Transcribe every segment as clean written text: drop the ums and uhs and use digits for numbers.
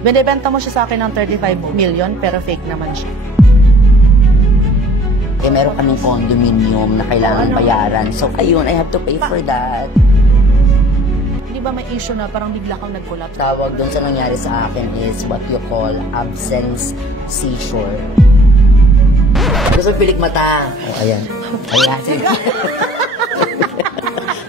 Binibenta mo siya sa akin ng 35 million pero fake naman siya. Eh, meron kaming condominium na kailangan bayaran. So, ayun, I have to pay for that. Di ba may issue na parang bigla kang nag-collapse? Tawag doon sa nangyari sa akin is what you call absence seizure. Gusto pilik mata. Oh, ayan. Ayan.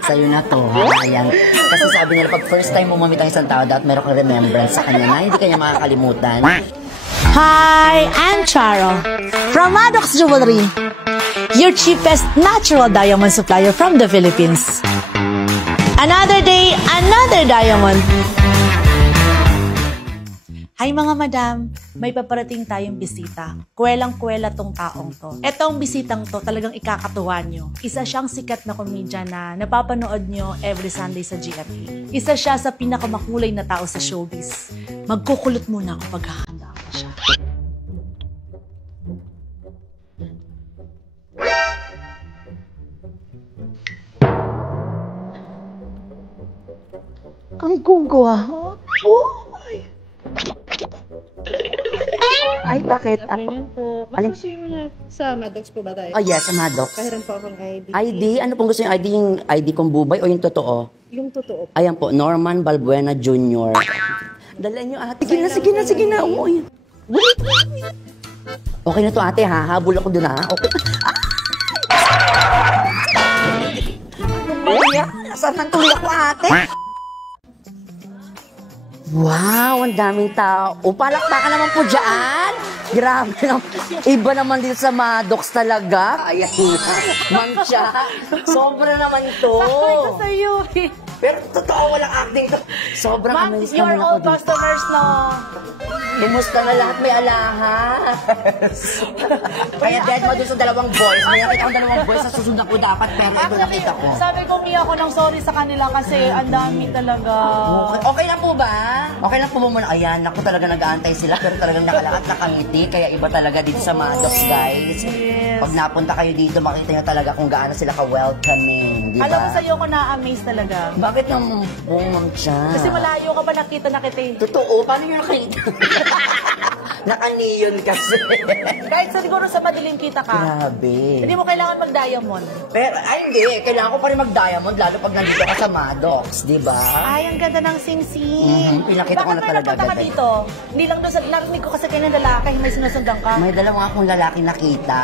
Sa'yo na to, ha? Ayan. Kasi sabi nila, pag first time mo mamit ang isang tao, dapat meron kang remembrance sa kanya na hindi kanya makakalimutan. Hi, I'm Charo from Maddox Jewelry, your cheapest natural diamond supplier from the Philippines. Another day, another diamond. Hi mga madam, may paparating tayong bisita. Kwelang-kwela tong taong to. Etong bisitang to talagang ikakatuwa nyo. Isa siyang sikat na komedya na napapanood nyo every Sunday sa GMA. Isa siya sa pinakamakulay na tao sa showbiz. Magkukulot muna ako paghahanda ko siya. Ang gugwapo. Ay, bakit? Ako? Baka gusto nyo na sa Maddox po ba tayo? Oh, yes, sa Maddox. Pahiram po akong ID. ID? Ano pong gusto yung ID? Yung ID kong bubay o yung totoo? Yung totoo. Ayan po, Norman Balbuena Jr. Dala nyo ate. Sige na. Oo, yun. Wait. Okay na to ate ha. Habol ako dun ha. Okay. Maria, nasaan nang tuloy ako ate? Wow, ang daming tao. O, palakpakan naman po dyan. Grabe naman. Iba naman dito sa Maddox talaga. Ayan. Ma'am siya. Sobra naman to. Sakto ito sa'yo eh. Pero totoo, walang acting. Sobrang Ma'am, amaze you're naman ako all dito. customers na. Kumusta na lahat? May alahas. Kaya dead mo dun sa dalawang boys. May nakita akong dalawang boys sa susundan ko dapat, pero ito nakita ko. Sabi ko, umiyak ko ng sorry sa kanila kasi ang dami talaga. Okay na po ba? Okay na po ba muna? Ayan, ako talaga nag-aantay sila, pero talagang nakalakat nakangiti. Kaya iba talaga dito sa Maddox, guys. Yes. Pag napunta kayo dito, makita nyo talaga kung gaano sila ka-welcoming. Diba? Alam mo sa'yo ko na-amaze talaga. Bakit naman po, Ma'am Cha? Kasi malayo ka pa nakita na kita eh. Totoo, paano nyo nakita? Naka-neon kasi. Kahit siguro sa madilim kita ka. Grabe. Hindi mo kailangan mag-diamond. Pero, ay hindi. Kailangan ko pa rin mag-diamond, lalo pag nandito ka sa Maddox, di ba? Ay, ang ganda ng sing-sing. Pinakita ko na talaga Bakit may napunta ka agad. dito? Hindi lang doon sa narinig ko kasi kayo ng lalaki, may sinusundan ka. May dalawa akong lalaki nakita.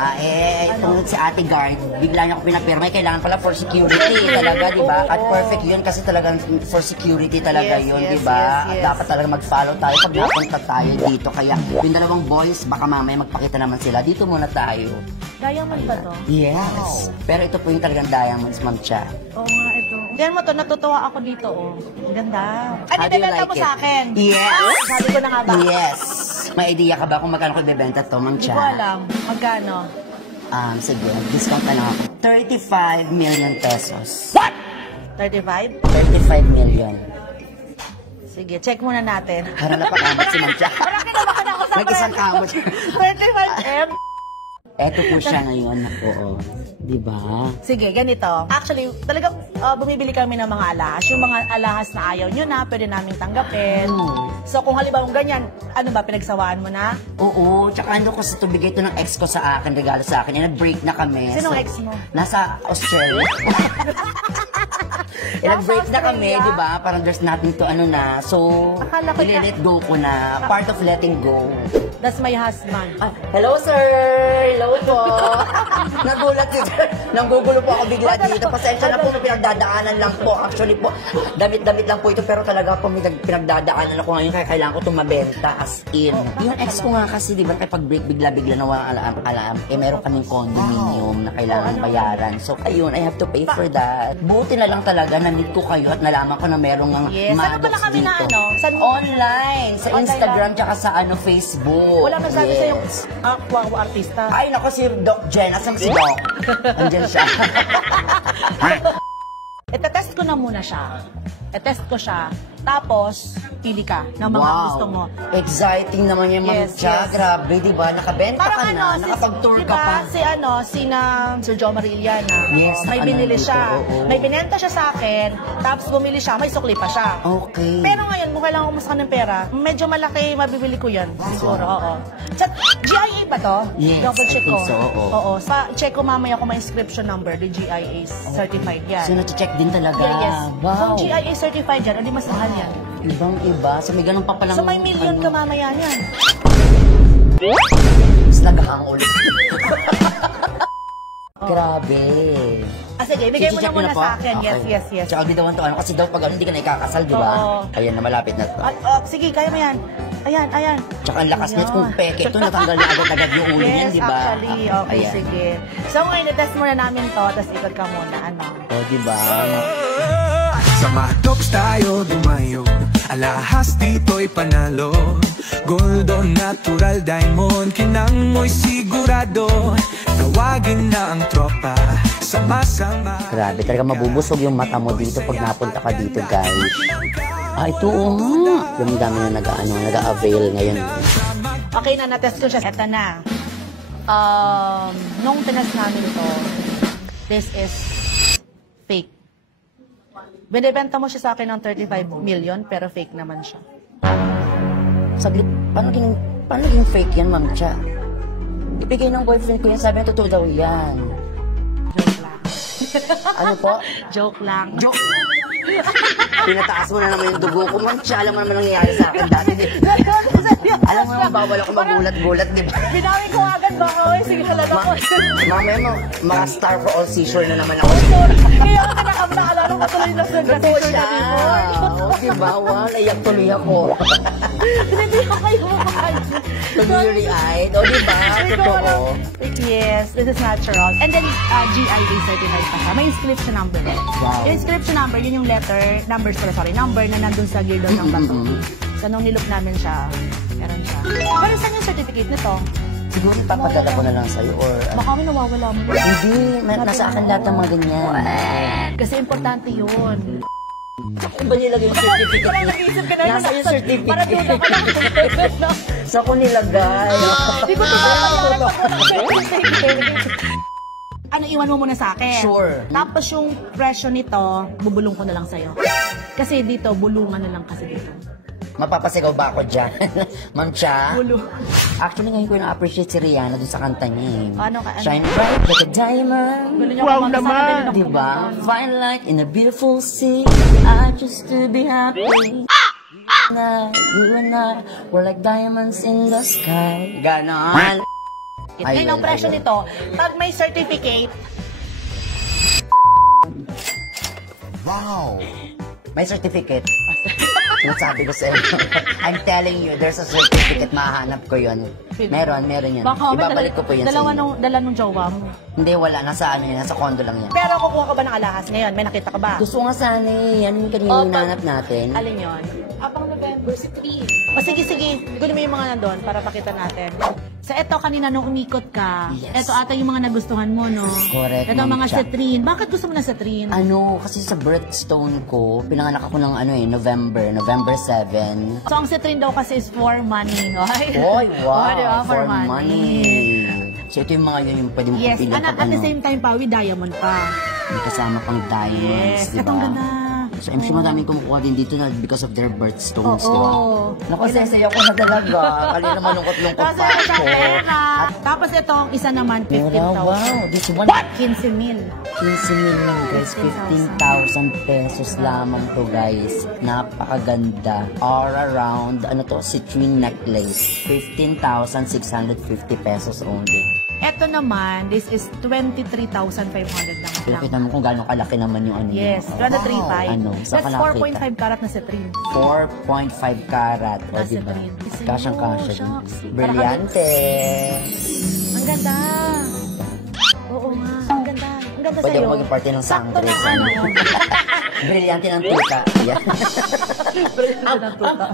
Itong si Ate Guard, bigla niya ako pinapirma. Kailangan pala for security talaga, di ba? At perfect yun kasi talagang for security talaga Yes, yun, yes, di ba? yes, At yes. dapat talaga mag-follow tayo pag napunta tayo dito. Kaya yung dalawang boys, baka mamaya magpakita naman sila. Dito muna tayo. Diamond ba to? Yes. Pero ito po yung talagang diamonds, Ma'am Cha. Oo nga, ito. Tignan mo to, natutuwa ako dito, oh. Ang ganda. How Ano, do you ibebenta like mo it? sa akin? Yes. Sabi ko na nga ba? Yes. May idea ka ba kung magkano ko ibebenta to, Ma'am Hindi Cha? ko alam. Magkano? Sige, discount na lang ako. 35 million pesos. 35? 35 million. Sige, check muna natin. Para napakamot si Ma'am Cha. Wala kinabakan ako sa Nag-isang kamot. 25M? Eto po siya ngayon. Oo. Diba? Sige, ganito. Actually, talagang bumibili kami ng mga alahas. Yung mga alahas na ayaw nyo na, pwede namin tanggapin. So, kung halimbawa ganyan, ano ba, pinagsawaan mo na? Oo. Tsaka ano ko sa tubigay ito ng ex ko sa akin, regalo sa akin. Nag-break na kami. Sinong ex mo? Nasa Australia. Nag-break na kami, Australia? di ba? Parang there's nothing to ano na. So, Akala ko let go ko na. Part of letting go. That's my husband. Ah, hello, sir! Hello po! Nagulat si sir. Nanggugulo po ako bigla dito. Pasensya na po, may pinagdadaanan lang po. Actually po, damit-damit lang po ito. Pero talaga po, may pinagdadaanan ako ngayon. Kaya kailangan ko itong mabenta as in. Yung ex ko nga kasi, di ba, kapag break, bigla-bigla na walang alam. Meron kaming condominium na kailangan bayaran. So, ayun, I have to pay for that. Buti na lang talaga, na-meet ko kayo at nalaman ko na merong ng Yes. Saan pala Maddox kami na, dito. ano? Saan mo? Online. Sa Online Instagram, lang. tsaka sa Facebook. Wala nagsabi Yes. sa'yo, artista. Ay, nako si Doc Jen. Asan si Doc? Andiyan siya. Itetest ko na muna siya. I-test ko siya Tapos, pili ka ng mga gusto mo. Exciting naman yung Yes, mamcha. yes. Grabe, di ba? Nakabenta ka na, nakapag-tour ka diba, pa. sina Sir Joe Mariliana. Yes, may ano binili dito, siya. oo. May binenta siya sa akin, tapos bumili siya, may sukli pa siya. Okay. Pero ngayon, kung kailangan kumusta ng pera, medyo malaki, mabibili ko yan. Siguro, oo. GIA ba to? Yes, Double check I think ko. so, oo. Oo. Check ko mamaya kung may inscription number, the GIA certified yan. So, na-check din talaga. Yes. Kung Wow. GIA certified yan, hindi mas mahal yan. Ibang-iba. So, may ganun pa palang... So may million ka mamaya yan. Mas naghahang ulit. Grabe. Sige, bigay mo na Check muna po? sa akin. Yes, Okay. yes, yes. Tsaka di daw ano, kasi daw pag ano, hindi ka na ikakasal, di ba? Oo. Ayan na, malapit na to. Sige, kaya mo yan. Ayan. Tsaka ang lakas niya, Ayan. kung peke ito, natanggal na agad-agad yung ulo niyan, Yes, di ba? actually. Okay, Ayan. sige. So ngayon, i-test muna namin to, tapos ikot ka muna. Ano? O, di ba? Sa Madox tayo dumayo, alahas dito'y panalo. Goldo, natural diamond, kinang mo'y sigurado. Tawagin na ang tropa, sama-sama. Grabe, talaga mabubusog yung mata mo dito pag napunta ka dito, guys. Ito nga. Yung dami na nag-avail ngayon. Okay na, na-test ko siya. Eto na. Nung tinest namin to, this is fake. Binibenta mo siya sa akin ng 35 million, pero fake naman siya. Saglit, paano naging fake yan, Ma'am Cha? Ibigay ng boyfriend ko yan, sabi niya, totoo daw yan. Joke lang. Ano po? Joke lang. Joke! Pinataas mo na naman yung dugo ko, Ma'am Cha. Alam mo naman nangyayari sa akin dati. Alam mo naman, bawal ako magulat-gulat, di ba? Binawi ko agad baka, sige talaga ko. Mamaya mo, mga star for all seashore na naman ako. Kaya ako naalala ko tuloy na sa Totoo picture siya. na before. Oo, di ba? Wow, naiyak tuloy ako. Hindi ko kayo mukhaan. Tuloy-eyed. O, di ba? Totoo. Yes, this is natural. And then, GIA certified pa siya. May inscription number. Wow. Yung inscription number, yun yung number na nandun sa gilid ng bato. So, nung nilook namin siya, meron siya. Pero saan yung certificate nito? Siguro ipapadala ko na lang sa'yo or... Baka may nawawala mo. Hindi, nasa akin lahat ng mga ganyan. Kasi importante yun. Saan ba nilagay yung certificate? Parang nag-iisip ka na yun. Nasa yung certificate. Para doon ako na. Saan ko nilagay? Di ko ano, iwan mo muna sa akin. Sure. Tapos yung presyo nito, bubulong ko na lang sa'yo. Kasi dito, bulungan na lang kasi dito. Mapapasigaw ba ako dyan? Ma'am Cha? Bulong. Actually, ngayon ko na-appreciate si Rihanna dun sa kanta niya eh. Ano ka? Ano? Shine bright like a diamond. Wow naman! Diba? Fine like in a beautiful sea. I just to be happy. Na, you and I were like diamonds in the sky. Ganon. Ngayon ang presyo nito, pag may certificate, Wow! May certificate. Sinasabi ko sa inyo. I'm telling you, there's a certificate. Mahanap ko yun. Meron yan. baka Ibabalik ko po yan sa inyo. dala nung jowa mo. Hindi, wala. Nasa ano yan. Nasa condo lang yan. Pero kukuha ka ba ng alahas ngayon? May nakita ka ba? Gusto nga sana eh. Yan yung kanina hinahanap natin. Alin yun? Apang November, si Tree. O sige, kunin mo yung mga nandun para pakita natin. So eto kanina nung umikot ka, Yes. eto ata yung mga nagustuhan mo, no? Correct, Eto ang Ma'am mga Cha. citrine. Bakit gusto mo na citrine? Ano, kasi sa birthstone ko, pinanganak ako ng November 7. So ang citrine daw kasi is for money. Okay? Oy, wow! Oh, diba? For money. So ito yung mga yun yung pwede mo Yes, pipili at pag the same time pa, with diamond pa. may kasama pang diamonds, Yes, di eto ang ba? ganda. So I'm sure madaming kumukuha din dito na because of their birthstones, Oo. di ba? Naku, sensei ako na talaga. Kanina malungkot-lungkot Kasi pa sa ako. pera. Tapos ito ang isa naman, 15,000. Wow, this one, 15 mil. 15 million guys, 15,000 pesos lamang to guys. Napakaganda. All around, ano to, citrine necklace. 15,650 pesos only. Ito naman, this is 23,500 lang. Kita mo kung gaano kalaki naman yung ano. Yes, yun. 23.5. Ano, sa That's 4.5 karat na citrine. 4.5 karat. O, Na diba? citrine. Kasi, Kasyang-kasya. shucks. Brillante. Ang ganda. Oo nga, ang ganda. Ang ganda Pwede sa'yo. mo maging parte ng Sakto sangre. na ano. Brillante ng tuka. Yan. Brillante ng tuka.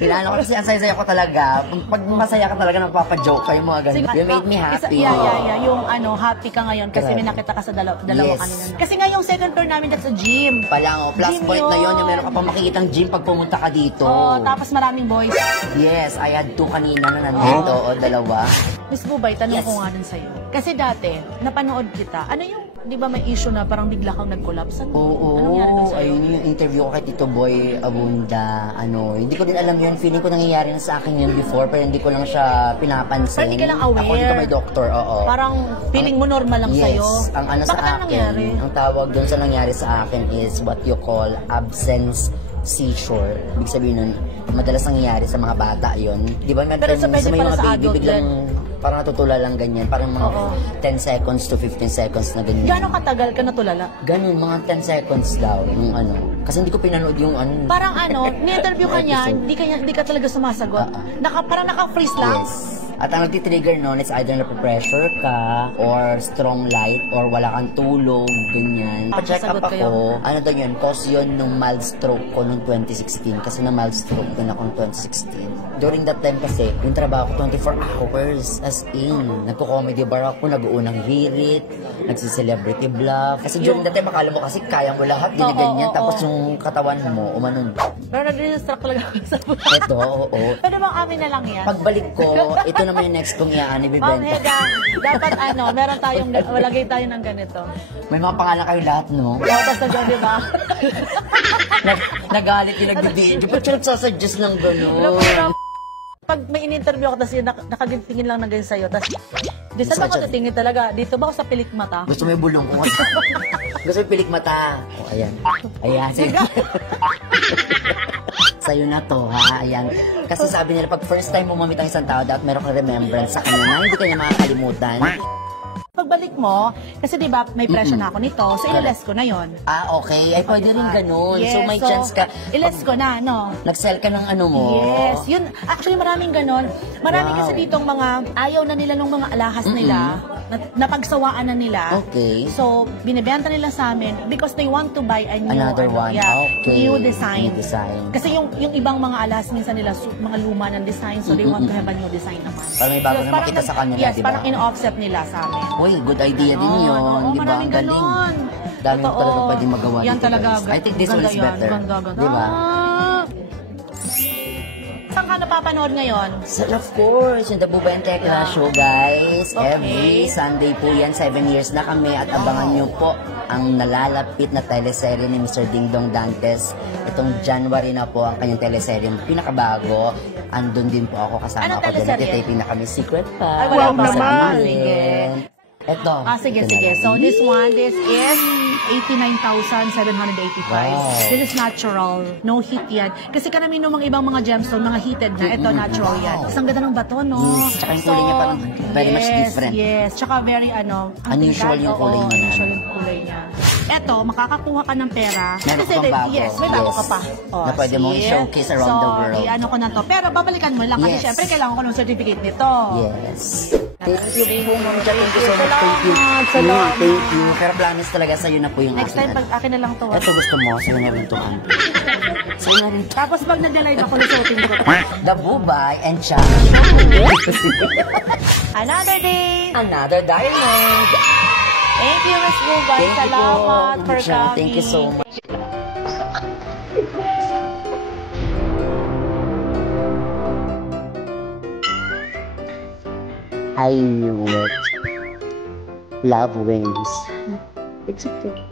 Kailangan ko kasi ang saya-saya ko talaga. Pag masaya ka talaga, nagpapajoke kayo mga ganun. You made me happy. Yeah. Yung happy ka ngayon kasi may nakita ka sa dalawa Yes. kanina. Kasi nga yung second floor namin, that's a gym. Palang, plus Gym point na yun. yun, yung meron ka pa makikitang gym pag pumunta ka dito. Oh, tapos maraming boys. Yes, I had 2 kanina na nandito, o 2. Miss Bubay, tanong Yes. ko nga din sa'yo. Kasi dati, napanood kita. Ano yung, di ba may issue na parang bigla kang nag-collapse? Oo, Anong nangyari dun sa'yo? ayun yung interview ko kay Tito Boy Abunda. Hindi ko din alam yun. Feeling ko nangyayari na sa akin yun before, pero hindi ko lang siya pinapansin. Pero hindi ka lang aware. Ako dito may doctor, oo. Parang feeling mo normal lang Yes, sa'yo. ang ano Bakit sa ang akin, nangyari? ang tawag doon sa nangyari sa akin is what you call absence seizure. Ibig sabihin nun, madalas nangyayari sa mga bata yon. Di ba? Pero sa pwede may pala mga sa baby adult biglang parang natutula lang ganyan. Parang mga Oo. 10 seconds to 15 seconds na ganyan. Gano'ng katagal ka natulala? Ganun, mga 10 seconds daw. Yung ano. Kasi hindi ko pinanood yung ano. Parang ni-interview ka niya, episode. hindi ka talaga sumasagot. Parang naka-freeze lang. Yes. At ang nagtitrigger nun, it's either napapressure ka, or strong light, or wala kang tulog, ganyan. Pa-check up sagot kayo. ako, ano daw yun, cause yun nung mild stroke ko nung 2016. Kasi na mild stroke din ako nung 2016. During that time kasi, yung trabaho ko 24 hours, as in. Nagko-comedy bar ako, nag-uunang hirit, nagsi-celebrity vlog. Kasi during that time, akala mo kasi kaya mo lahat, ganyan. Tapos yung katawan mo, umanon. Pero nag-distract talaga ako sa buhay. Eto, oo. Pwede bang amin na lang yan? Pagbalik ko, ito naman yung next kong iaan, Ma'am ibibenta. Heda, dapat meron tayong, walagay tayo ng ganito. May mga pangalan kayo lahat, no? Tapos na di ba? Nagalit yung nag-video. Ba't siya nagsasuggest ng Alam mo, gano'n? pag may in-interview ako, tapos nakatingin lang na ganyan sa'yo, tapos, di saan ako natingin talaga? Dito ba ako sa pilik mata? Gusto mo yung bulong ko? Gusto mo yung pilik mata? O, ayan. Ayan, sige. Sa'yo na to, ha? Ayan. Kasi sabi nila, pag first time mo mamit ang isang tao, dapat meron kang remembrance sa kanya na hindi kanya makakalimutan. Pagbalik mo, kasi di ba may presyo na ako nito, so ilaless ko na yon. Okay. Ay, pwede rin ganun. Yes, So, may chance ka. Iless ko na, no? Nag-sell ka ng ano mo. Yes, yun. Actually, maraming ganon. Marami Wow. kasi ditong mga ayaw na nila nung mga alahas nila, napagsawaan na nila. Okay. So, binibenta nila sa amin because they want to buy a new, Another one. Okay. new design. New design. Kasi yung ibang mga alahas minsan nila, mga luma ng design, so they want to have a new design naman. Para may bago na parang makita sa kanila, yes, di ba? parang in-offset nila sa amin. Uy, good idea din yun. Oo, Di ba? maraming Ang galing. ganon. Dami Totoo. talaga pwede magawa Yan dito, talaga. guys. I think this one ganda is yan. better. Ganda. Di ba? Saan ka napapanood ngayon? So, of course, yung The Bubay and Tekla Show, guys. Okay. Every Sunday po yan. 7 years na kami. At abangan nyo po ang nalalapit na teleserye ni Mr. Dingdong Dantes. Itong January na po ang kanyang teleserye. Pinakabago. Andun din po ako kasama Anong ako doon. teleserye? Nagtitaping na kami. Secret pa. Ay, wala pa Sa naman. amin. Sige. Ito. Sige. Ito na. So, this is 89,785. Wow. This is natural. No heat yan. Kasi karamihan ng mga ibang mga gemstone, mga heated na. Ito, natural yan. Isang ganda ng bato, no? Yes. Tsaka yung kulay niya parang very much different. Yes. Tsaka very, ang Unusual tingkad, yung kulay oo, niya. Unusual yung kulay niya. Ito, makakakuha ka ng pera. Meron Kasi ka bang bago? Yes, may bago Yes. ka pa. Na pwede mong see? showcase around the world. So, i-ano ko na to. Pero babalikan mo lang kasi Yes. syempre kailangan ko ng certificate nito. Yes. Thank you po, Ma'am Jack. Thank you so much. Thank you. Salamat. Thank you. Pero promise talaga sa'yo na po yung Next time, pag akin na lang to. Ito gusto mo, sa'yo na rin ito. Sa'yo na rin ito. Tapos pag nag-live ako, nasuotin ko. The Bubay and Chang. Another day! Another diamond. Thank you, Miss Bubay. Thank you po, Salamat for Ma'am Chang. coming. Thank you so much. I knew it. Love wins. It's okay.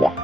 Yeah.